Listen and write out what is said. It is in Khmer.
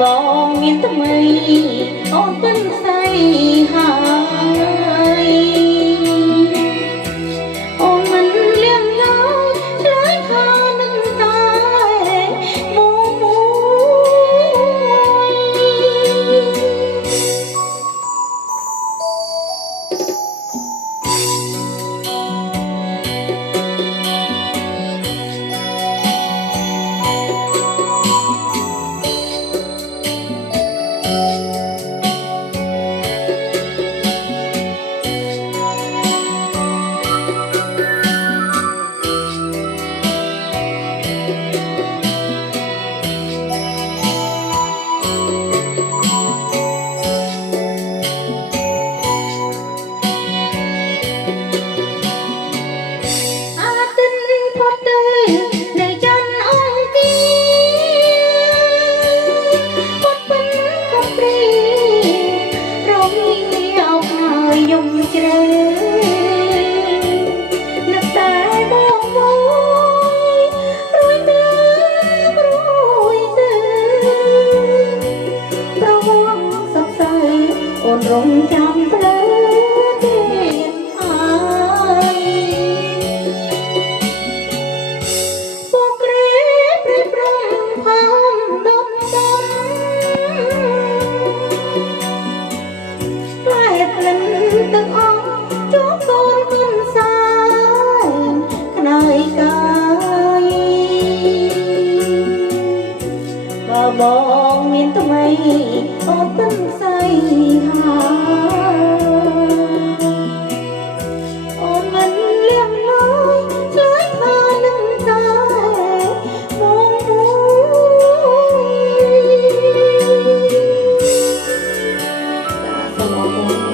បងមានថ្មីអូនពិនស្អីហើយអូនមិនលៀងឡើយឆ្លើយថានឹងតែជ្រៅនឹកតែបងមួយរួយទៅប្រវងសពសៅអូនរងចាំផ្លូវទៀតហើយពួកក្រែព្រៃព្រំផោមដុំផ្លែផ្លិនទឹកអស់ជួបកូនគុំសាយក្នើយកាយបើបងមានថ្មីអូនពិនស្អីហើយអូនមិនលៀងឡើយឆ្លើយថានឹងតែបងមួយសូមអរគុណ